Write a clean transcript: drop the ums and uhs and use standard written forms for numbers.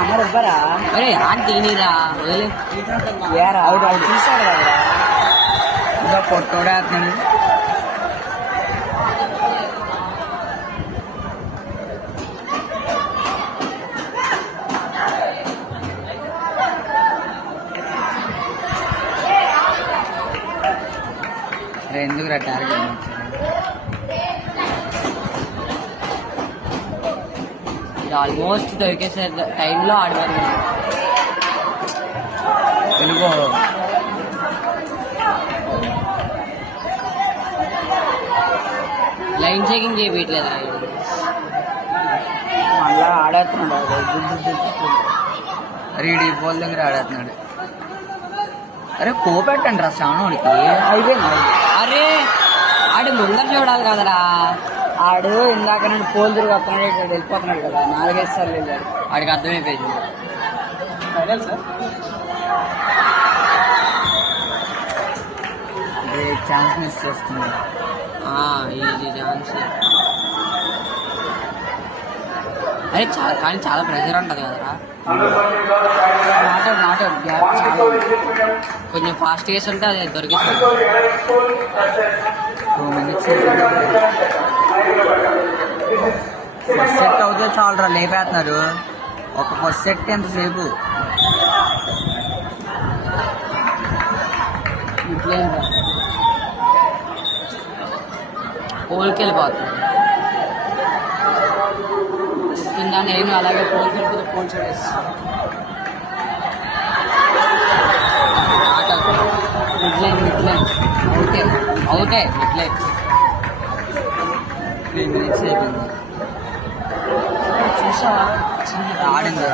అమర్ ఇవ్వరా? అరే తీనిరా చూసాడు కదరా ఇంకా కొట్టోడే అతను. ఎందుకురా టార్గెట్ ఆల్మోస్ట్ దొరికేసే టైంలో ఆడవారు తెలుగు లైన్ చెకింగ్ చేయట్లేదు. మళ్ళా ఆడేస్తున్నాడు రీడి పోల్ దగ్గర ఆడేస్తున్నాడు. అరే కోపెట్టండి రా శ్రావణుడికి. అయిపోయింది. అరే ఆడు ముందర చూడాలి కదరా. ఆడు ఇందాక నేను పోల్ తిరిగి వస్తున్నాడు, ఇక్కడ వెళ్ళిపోతున్నాడు కదా, 4-5 సార్లు వెళ్ళాడు. వాడికి అర్థమైపోయింది. ఛాన్స్ మిస్ చేస్తున్నాడు. ఇది ఛాన్స్. అరే కానీ చాలా ప్రెషర్ ఉంటుంది కదరా. నాట్ గ్యాప్ చాలా కొంచెం ఫాస్ట్ చేసి ఉంటే అది దొరికిస్తుంది. 2 minutes ఫస్ట్ సెట్ అవుతే చాలరా, లేపేస్తున్నారు. ఒక ఫస్ట్ సెట్ ఎంతసేపు పోల్కి వెళ్ళిపోతుంది. కింద నేను అలాగే పోల్కి వెళ్ళిపోతే పోల్ చూడేస్తాను. మిడ్లైన్ అవుతే మిడ్లైన్ 3 minutes అయిపోయింది. చూసా ఆడింది.